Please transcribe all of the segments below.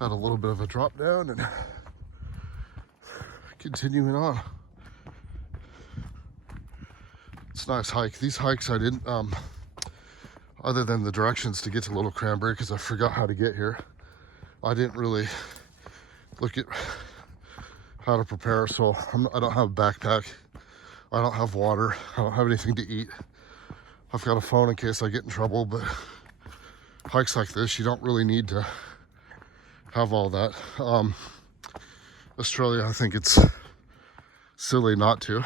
Had a little bit of a drop down and continuing on. It's a nice hike. These hikes I didn't, other than the directions to get to Little Cranberry, because I forgot how to get here, I didn't really look at how to prepare. So I don't have a backpack. I don't have water. I don't have anything to eat. I've got a phone in case I get in trouble, but hikes like this, you don't really need to have all that. Australia, I think it's silly not to.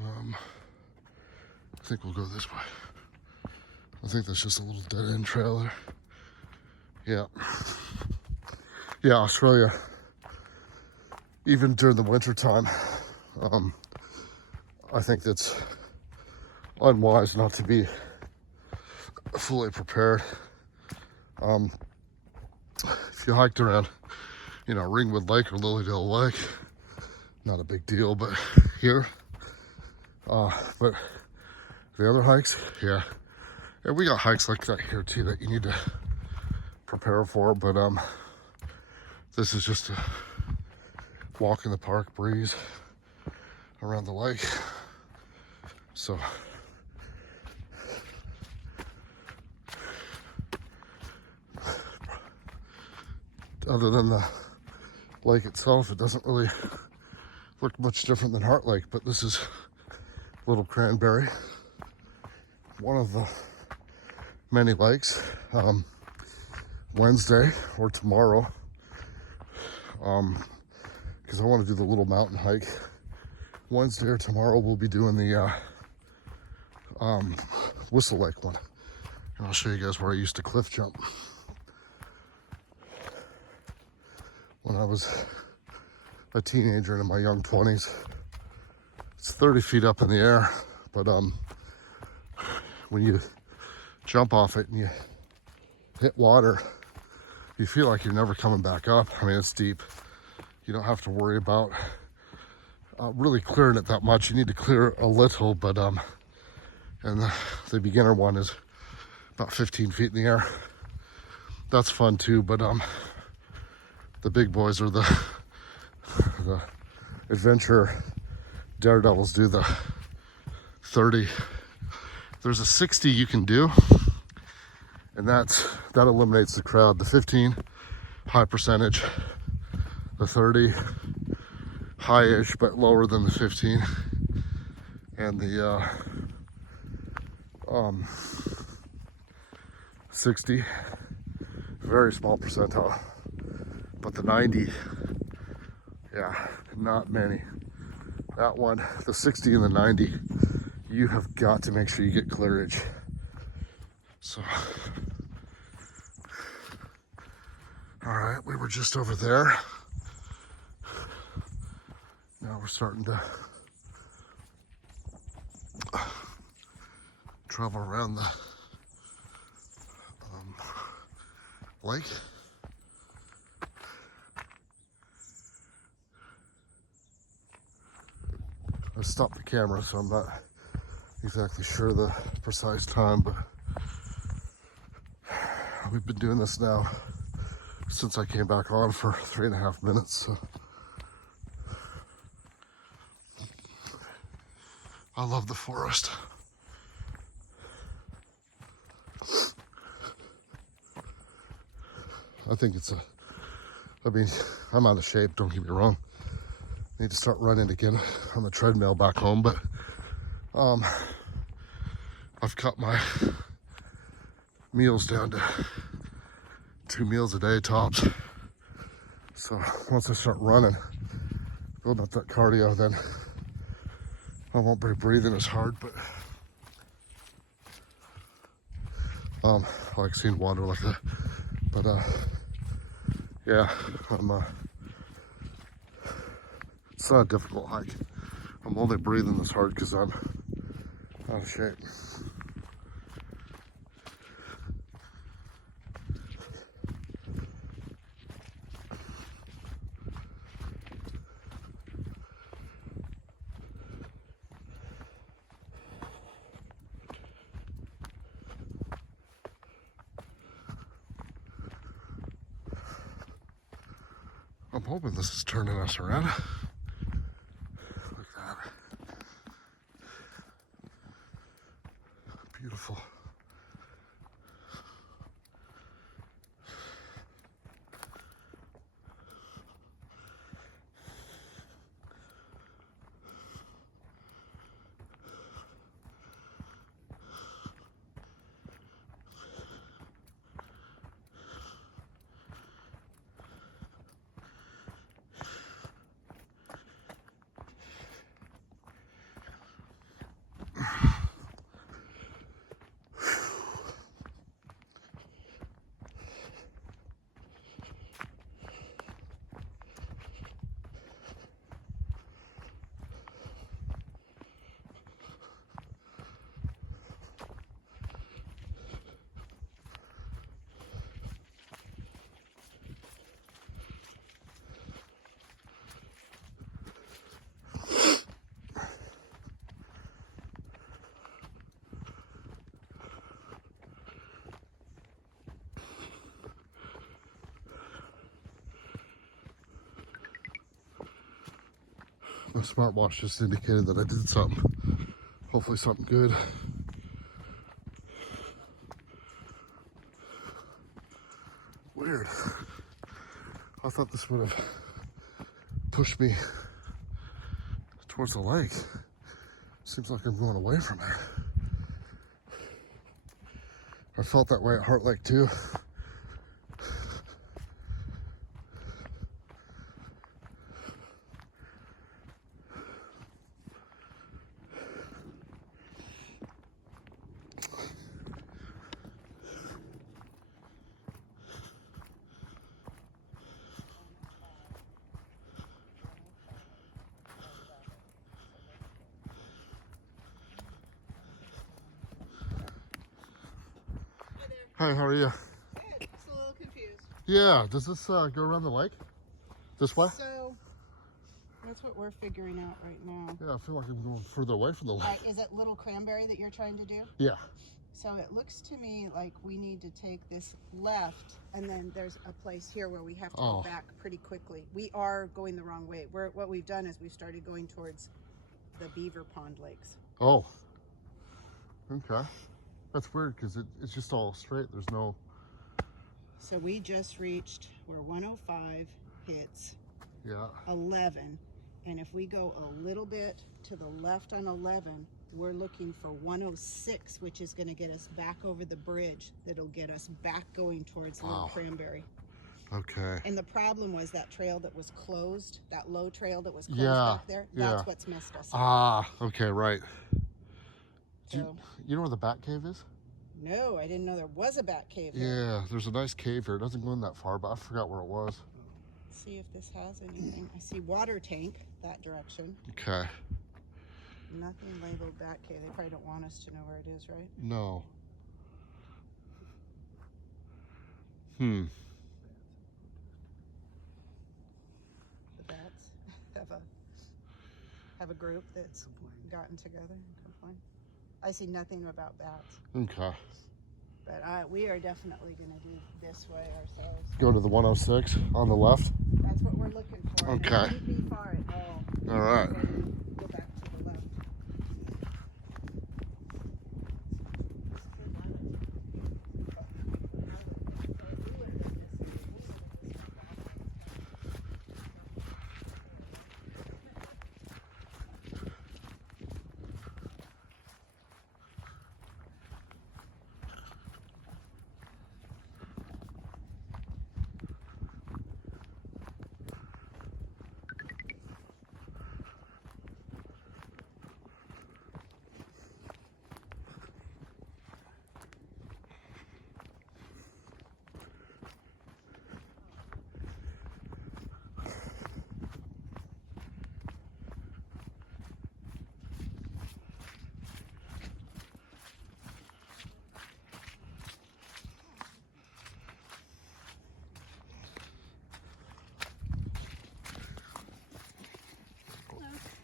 I think we'll go this way. I think that's just a little dead end trail there. Yeah, Australia, even during the winter time, I think that's unwise not to be fully prepared. If you hiked around, Ringwood Lake or Lilydale Lake, not a big deal, but here, but the other hikes, yeah. And we got hikes like that here too that you need to prepare for, but this is just a walk in the park, breeze around the lake. So other than the lake itself, it doesn't really look much different than Heart Lake, but this is Little Cranberry, one of the many lakes. Wednesday or tomorrow, because I want to do the little mountain hike. Wednesday or tomorrow we'll be doing the Whistle Lake one, and I'll show you guys where I used to cliff jump when I was a teenager and in my young 20s. It's 30 feet up in the air, but when you jump off it and you hit water, you feel like you're never coming back up. I mean, it's deep. You don't have to worry about really clearing it that much. You need to clear a little, but and the beginner one is about 15 feet in the air. That's fun too, but the big boys are the adventure daredevils do the 30. There's a 60 you can do, and that eliminates the crowd. The 15, high percentage. The 30, high-ish, but lower than the 15. And the 60, very small percentile. But the 90, yeah, not many. That one, the 60 and the 90, you have got to make sure you get clearage. So, all right, we were just over there. Now we're starting to travel around the lake. I stopped the camera, so I'm not exactly sure the precise time, but we've been doing this now since I came back on for 3.5 minutes. So I love the forest. I think I'm out of shape, don't get me wrong. Need to start running again on the treadmill back home, but I've cut my meals down to 2 meals a day tops. So once I start running, building up that cardio, then I won't be breathing as hard, but I like seeing water like that. But yeah, it's not a difficult hike. I'm only breathing this hard because I'm out of shape. I'm hoping this is turning us around. Look at that. Beautiful. My smartwatch just indicated that I did something. Hopefully something good. Weird. I thought this would have pushed me towards the lake. Seems like I'm going away from it. I felt that way at Heart Lake too. Hi, how are you? Good. Just a little confused. Yeah, does this go around the lake? This way? So, that's what we're figuring out right now. Yeah, I feel like I'm going further away from the lake. Is it Lil Cranberry that you're trying to do? Yeah. So it looks to me like we need to take this left, and then there's a place here where we have to go back pretty quickly. We are going the wrong way. What we've done is we've started going towards the Beaver Pond Lakes. Oh. Okay. That's weird because it's just all straight. There's no... So we just reached where 105 hits 11. And if we go a little bit to the left on 11, we're looking for 106, which is going to get us back over the bridge. That'll get us back going towards Lil Cranberry. Okay. And the problem was that trail that was closed, that low trail that was closed back there, that's what's messed us up. Ah, okay, right. So, you know where the Bat Cave is? No, I didn't know there was a Bat Cave there. Yeah, there's a nice cave here. It doesn't go in that far, but I forgot where it was. Let's see if this has anything. I see water tank that direction. Okay. Nothing labeled Bat Cave. They probably don't want us to know where it is, right? No. The bats have a group that's gotten together and complained. I see nothing about bats. Okay. But we are definitely going to do this way ourselves. Go to the 106 on the left? That's what we're looking for. Okay. And it wouldn't be far at all. All right. Go back to the left.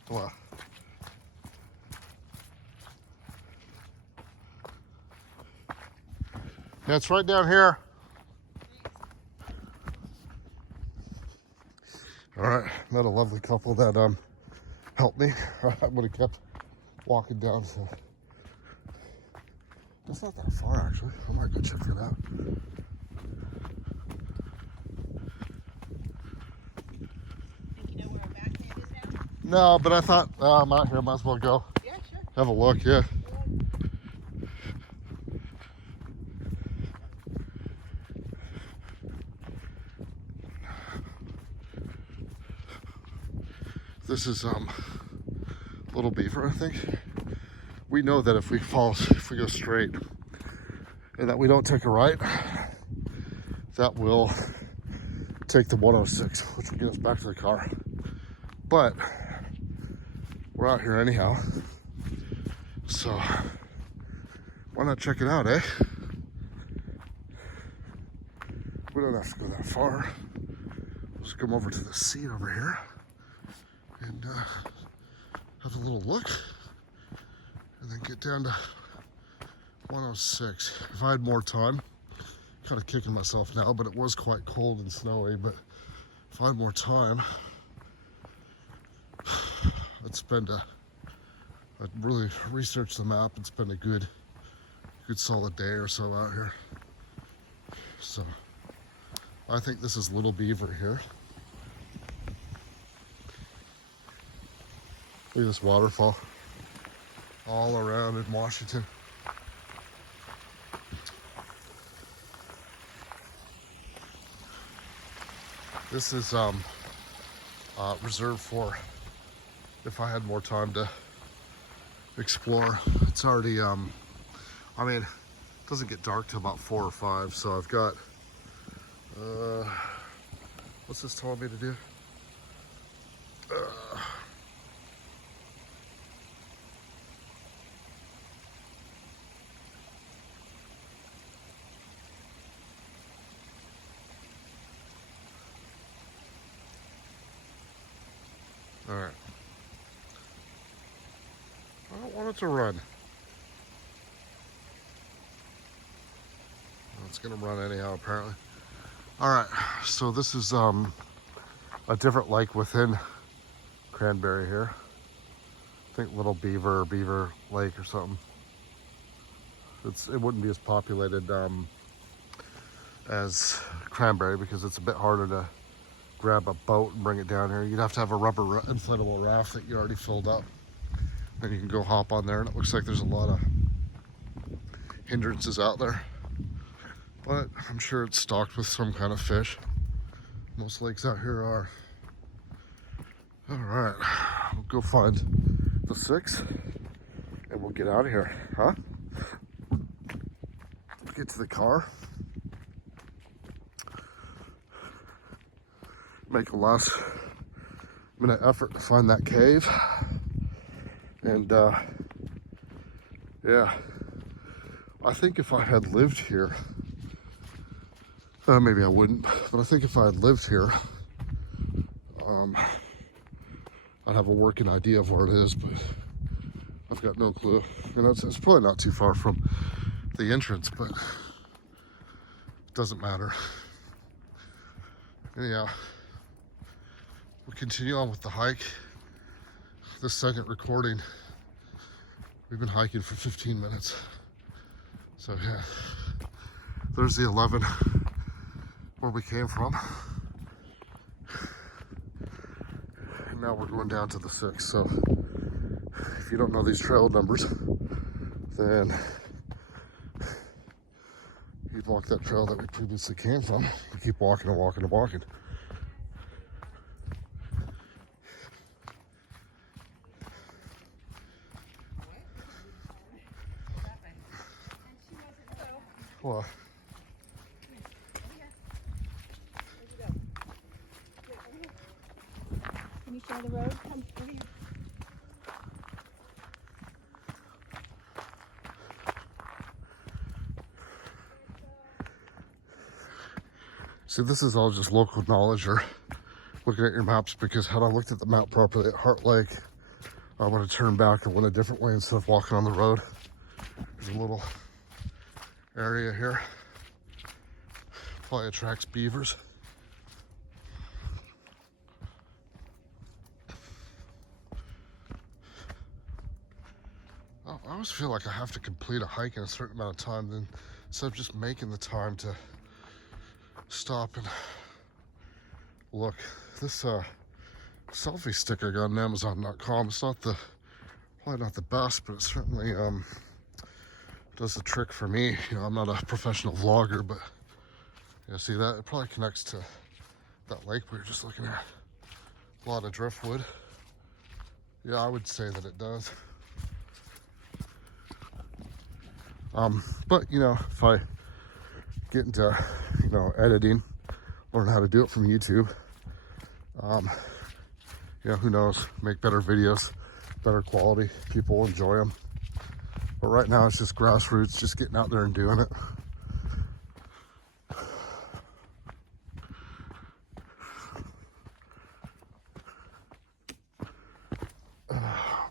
What? Yeah, it's right down here. All right, met a lovely couple that helped me. I would have kept walking down. So that's not that far, actually. I might go check it out. Think you know where our back cave is now? No, but I thought I'm out here. Might as well go. Yeah, sure. Have a look. Yeah. This is Little Beaver, I think. We know that if we go straight, and that we don't take a right, that will take the 106, which will get us back to the car. But we're out here anyhow, so why not check it out, eh? We don't have to go that far. Let's come over to the seat over here and have a little look, and then get down to 106. If I had more time, kind of kicking myself now, but it was quite cold and snowy, but if I had more time, I'd really research the map and spend a good solid day or so out here. So I think this is Little Beaver here. Look at this waterfall all around in Washington. This is reserved for if I had more time to explore. It's already, I mean, it doesn't get dark till about 4 or 5, so I've got, what's this telling me to do? All right. I don't want it to run. Well, it's gonna run anyhow, apparently. All right, so this is a different lake within Cranberry here. I think Little Beaver or Beaver Lake or something. It wouldn't be as populated as Cranberry because it's a bit harder to grab a boat and bring it down here. You'd have to have a rubber inflatable raft that you already filled up. Then you can go hop on there, and it looks like there's a lot of hindrances out there. But I'm sure it's stocked with some kind of fish. Most lakes out here are. All right, we'll go find the 6 and we'll get out of here, huh? Get to the car. Make a last minute effort to find that cave. And yeah, I think if I had lived here, maybe I wouldn't, but I think if I had lived here, I'd have a working idea of where it is, but I've got no clue. You know, it's probably not too far from the entrance, but it doesn't matter. Anyhow, we'll continue on with the hike. This second recording, we've been hiking for 15 minutes. So yeah, there's the 11 where we came from. And now we're going down to the 6. So if you don't know these trail numbers, then you'd walk that trail that we previously came from. You keep walking and walking and walking. Well, Can you show the road? Come over here. see, this is all just local knowledge or looking at your maps, because had I looked at the map properly at Heart Lake, I would have turned back and went a different way instead of walking on the road. There's a little area here. Probably attracts beavers. always feel like I have to complete a hike in a certain amount of time, then instead of just making the time to stop and look. This selfie stick I got on Amazon.com. It's probably not the best, but it certainly does the trick for me. You know, I'm not a professional vlogger, but yeah, see that? It probably connects to that lake we were just looking at. A lot of driftwood. Yeah, I would say that it does. But you know, if I get into, you know, editing, learn how to do it from YouTube, yeah, who knows, make better videos, better quality, people will enjoy them. But right now it's just grassroots, just getting out there and doing it.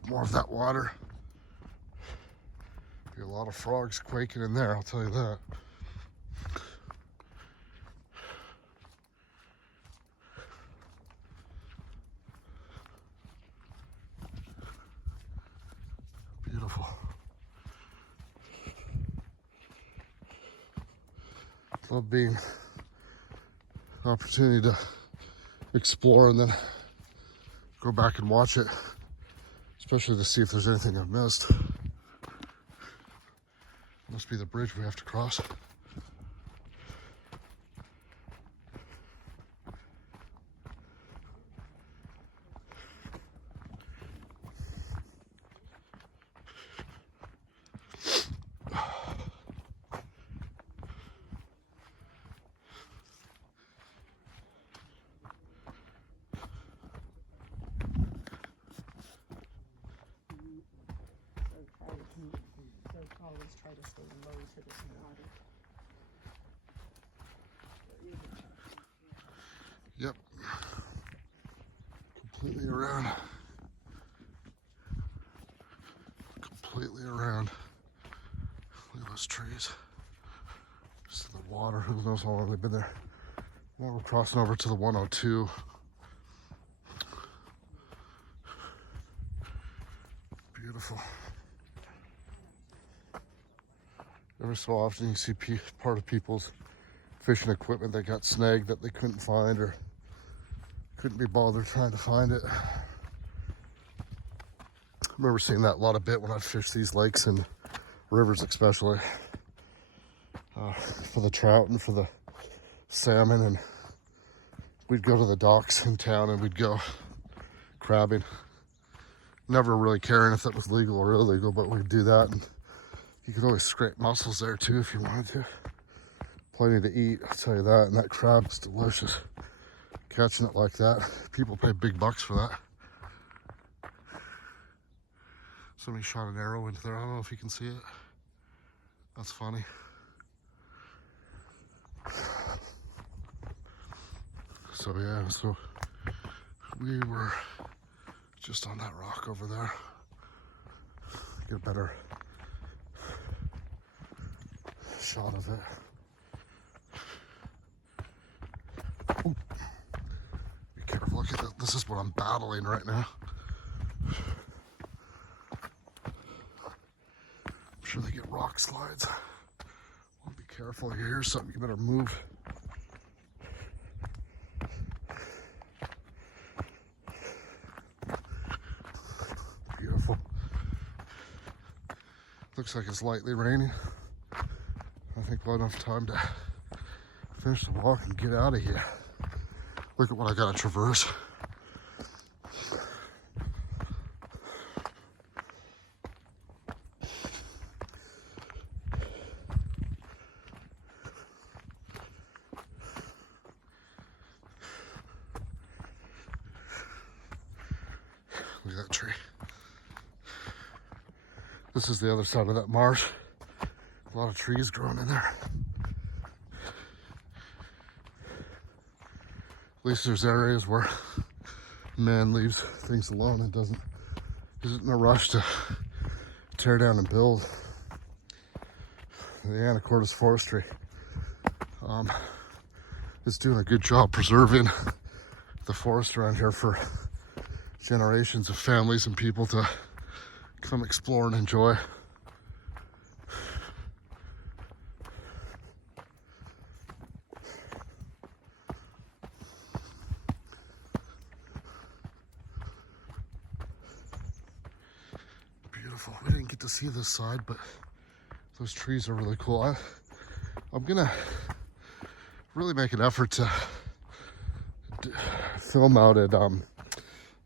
More of that water. Be a lot of frogs quaking in there, I'll tell you that. Beautiful. Love being an opportunity to explore and then go back and watch it, especially to see if there's anything I've missed. Must be the bridge we have to cross. Always try to stay low to this water. Yep. Completely around. Completely around. Look at those trees. Just the water. Who knows how long they've been there. Now we're crossing over to the 102. Beautiful. Every so often you see part of people's fishing equipment that got snagged that they couldn't find or couldn't be bothered trying to find it. I remember seeing that a lot of bit when I fished these lakes and rivers especially. For the trout and for the salmon, and we'd go to the docks in town and we'd go crabbing. Never really caring if that was legal or illegal, but we'd do that, and you could always scrape mussels there too if you wanted to. Plenty to eat, I'll tell you that, and that crab is delicious. Catching it like that, people pay big bucks for that. Somebody shot an arrow into there, I don't know if you can see it. That's funny. So yeah, so we were just on that rock over there. Get a better shot of it. Ooh. Be careful, look at that. This is what I'm battling right now. I'm sure they get rock slides. Well, be careful, if you hear something, you better move. Beautiful. Looks like it's lightly raining. I think we'll have enough time to finish the walk and get out of here. Look at what I gotta traverse. Look at that tree. This is the other side of that marsh. A lot of trees growing in there. At least there's areas where man leaves things alone and isn't in a rush to tear down and build. The Anacortes Forestry is doing a good job preserving the forest around here for generations of families and people to come explore and enjoy. beautiful. We didn't get to see this side, but those trees are really cool. I'm gonna really make an effort to film out at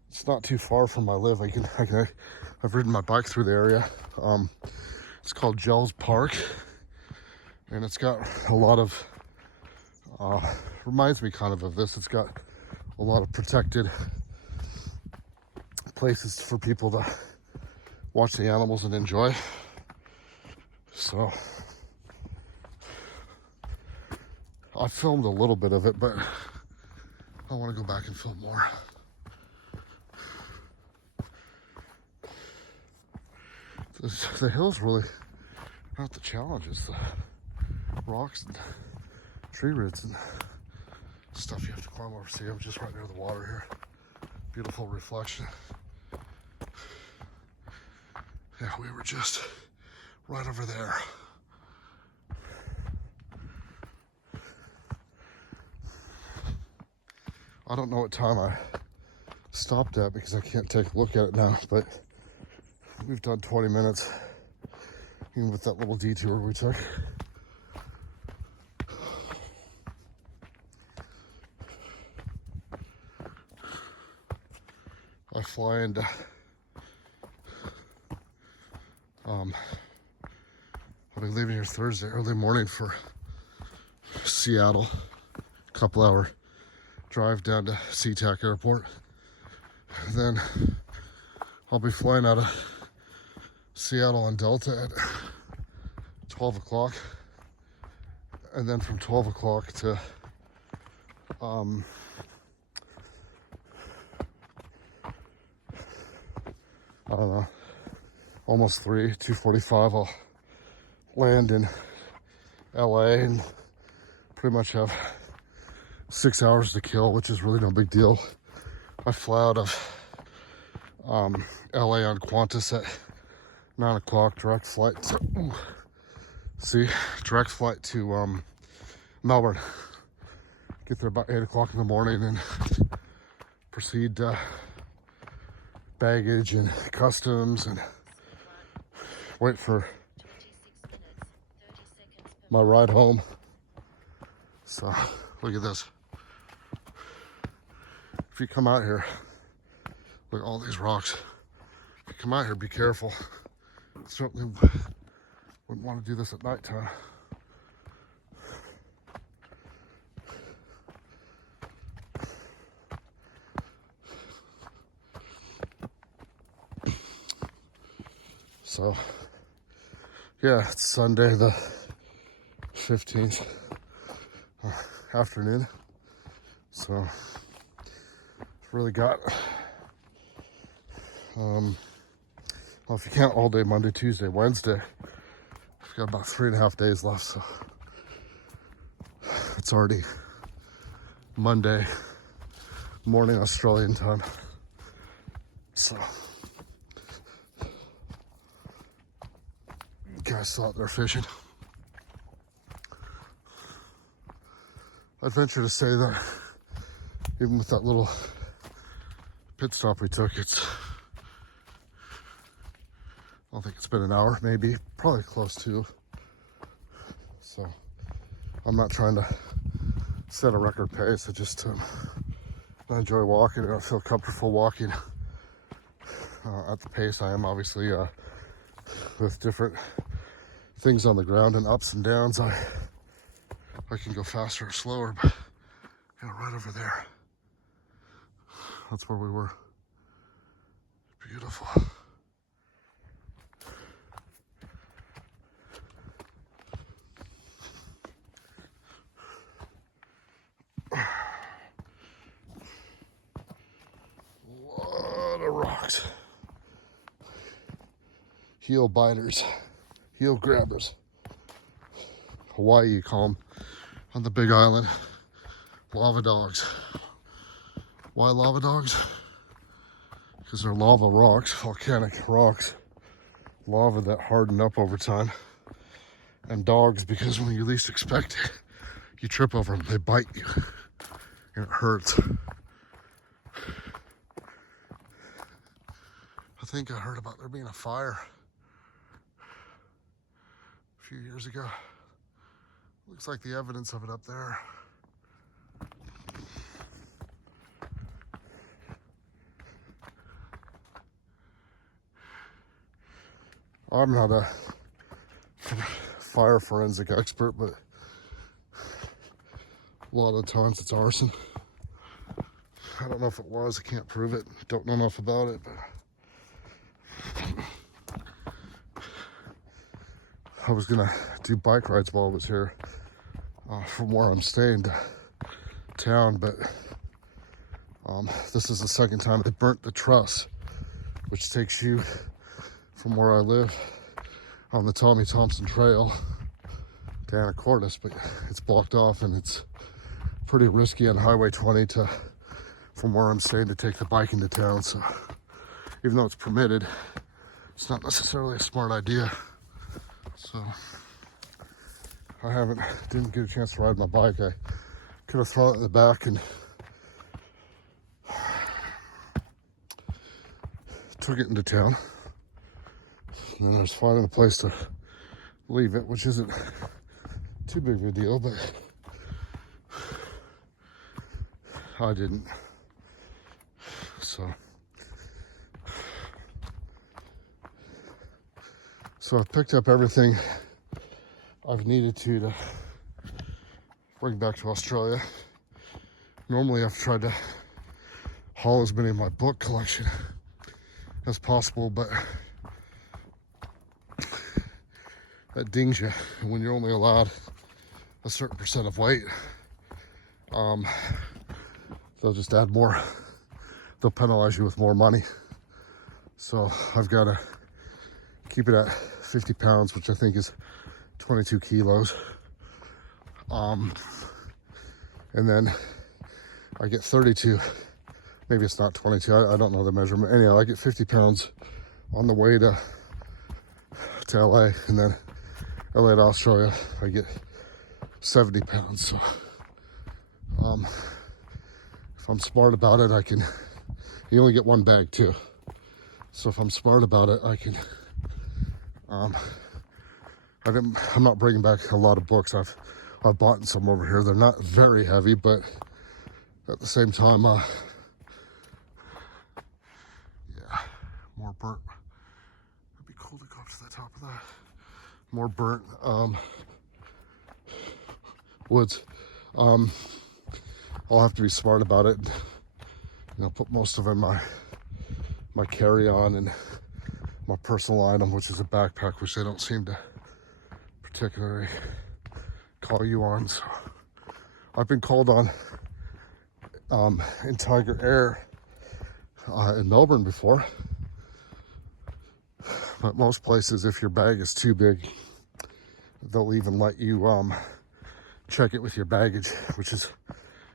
it's not too far from where I live. I've ridden my bike through the area. It's called Gels Park, and it's got a lot of reminds me kind of this. It's got a lot of protected places for people to watch the animals and enjoy. So I filmed a little bit of it, but I want to go back and film more. The hills really not the challenge. It's the rocks and tree roots and stuff you have to climb over. See, I'm just right near the water here. Beautiful reflection. Yeah, we were just right over there. I don't know what time I stopped at because I can't take a look at it now, but we've done 20 minutes, even with that little detour we took. I fly into I'll be leaving here Thursday early morning for Seattle. Couple hour drive down to SeaTac Airport. Then I'll be flying out of Seattle on Delta at 12 o'clock. And then from 12 o'clock to I don't know, almost 2:45, I'll land in LA and pretty much have 6 hours to kill, which is really no big deal. I fly out of LA on Qantas at 9 o'clock, direct flight to Melbourne. Get there about 8 o'clock in the morning and proceed baggage and customs and wait for my ride home. So look at this. If you come out here, look at all these rocks. If you come out here, be careful. Certainly wouldn't want to do this at nighttime. So, yeah, it's Sunday the 15th afternoon. So, really got, well, if you count all day, Monday, Tuesday, Wednesday, I've got about 3.5 days left. So, it's already Monday morning Australian time. So, guys saw it, they're fishing. I'd venture to say that even with that little pit stop we took, I don't think it's been an hour, maybe, probably close to. So I'm not trying to set a record pace. I enjoy walking and I feel comfortable walking at the pace I am, obviously, with different things on the ground and ups and downs. I can go faster or slower, but right over there, that's where we were. Beautiful. Lot of rocks. Heel biters, heel grabbers. Hawaii, you call them, on the Big Island. Lava dogs. Why lava dogs? Because they're lava rocks, volcanic rocks. Lava that harden up over time. And dogs, because when you least expect it, you trip over them, they bite you. And it hurts. I think I heard about there being a fire few years ago. Looks like the evidence of it up there. I'm not a fire forensic expert, but a lot of times it's arson. I don't know if it was, I can't prove it. Don't know enough about it, but I was gonna do bike rides while I was here from where I'm staying to town, but this is the second time they burnt the truss, which takes you from where I live on the Tommy Thompson Trail to Anacortes, but it's blocked off and it's pretty risky on Highway 20 to from where I'm staying to take the bike into town. So even though it's permitted, it's not necessarily a smart idea. So I didn't get a chance to ride my bike. I could have thrown it in the back and took it into town. And then there's finding a place to leave it, which isn't too big of a deal, but I didn't. So I've picked up everything I've needed to bring back to Australia. Normally I've tried to haul as many of my book collection as possible, but that dings you when you're only allowed a certain percent of weight. They'll just add more. They'll penalize you with more money. So I've got to keep it at 50 pounds, which I think is 22 kilos. And then I get 32. Maybe it's not 22. I don't know the measurement. Anyhow, I get 50 pounds on the way to LA, and then LA to Australia, I get 70 pounds. So if I'm smart about it, you only get one bag too. So if I'm smart about it, I'm not bringing back a lot of books. I've bought some over here. They're not very heavy, but at the same time, yeah, more burnt. It'd be cool to go up to the top of that. More burnt woods. I'll have to be smart about it. Put most of it in my carry-on and my personal item, which is a backpack, which they don't seem to particularly call you on. So I've been called on in Tiger Air in Melbourne before, but most places, if your bag is too big, they'll even let you check it with your baggage, which is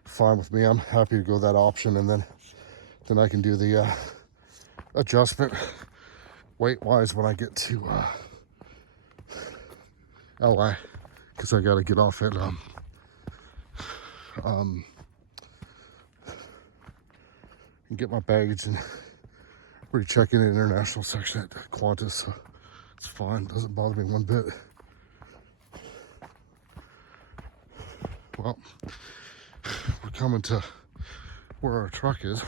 fine with me. I'm happy to go that option, and then I can do the adjustment weight-wise when I get to LA, because I got to get off at and get my baggage and recheck in the international section at Qantas. So it's fine, doesn't bother me one bit. Well, we're coming to where our truck is.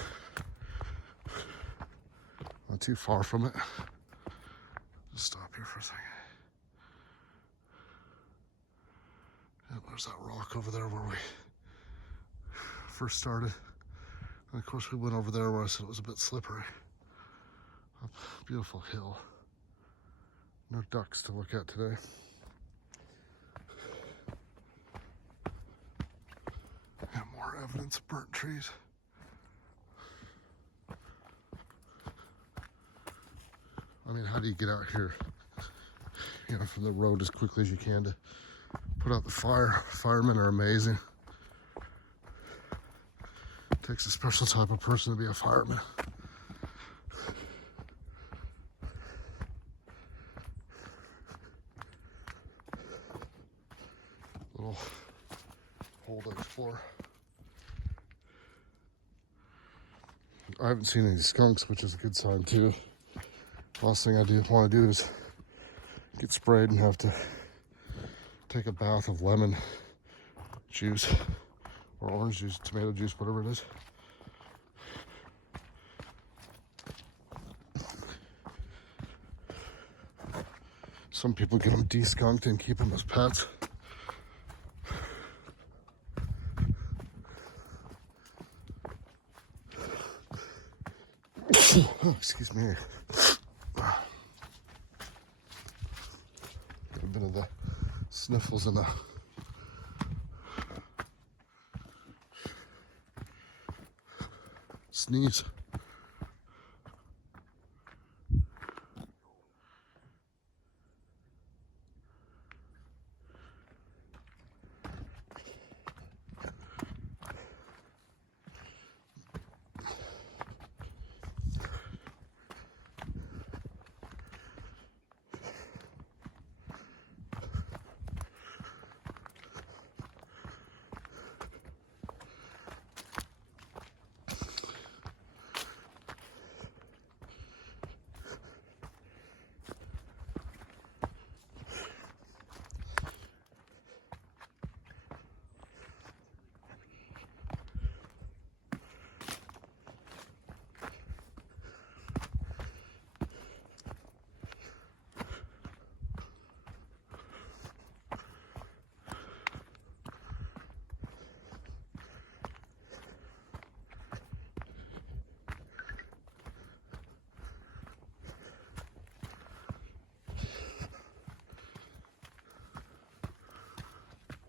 Not too far from it. Just stop here for a second. And there's that rock over there where we first started. And of course we went over there where I said it was a bit slippery. A beautiful hill. No ducks to look at today. And more evidence of burnt trees. I mean, how do you get out here, from the road as quickly as you can to put out the fire? Firemen are amazing. It takes a special type of person to be a fireman. Little hole to explore. I haven't seen any skunks, which is a good sign too. Last thing I want to do is get sprayed and have to take a bath of lemon juice or orange juice, tomato juice, whatever it is. Some people get them de-skunked and keep them as pets. Oh, excuse me. A bit of the sniffles and the sneeze.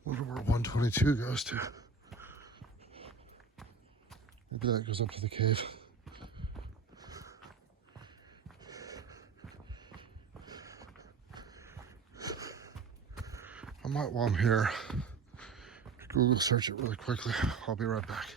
Wonder where 122 goes to. Maybe that goes up to the cave. I might, while I'm here, Google search it really quickly. I'll be right back.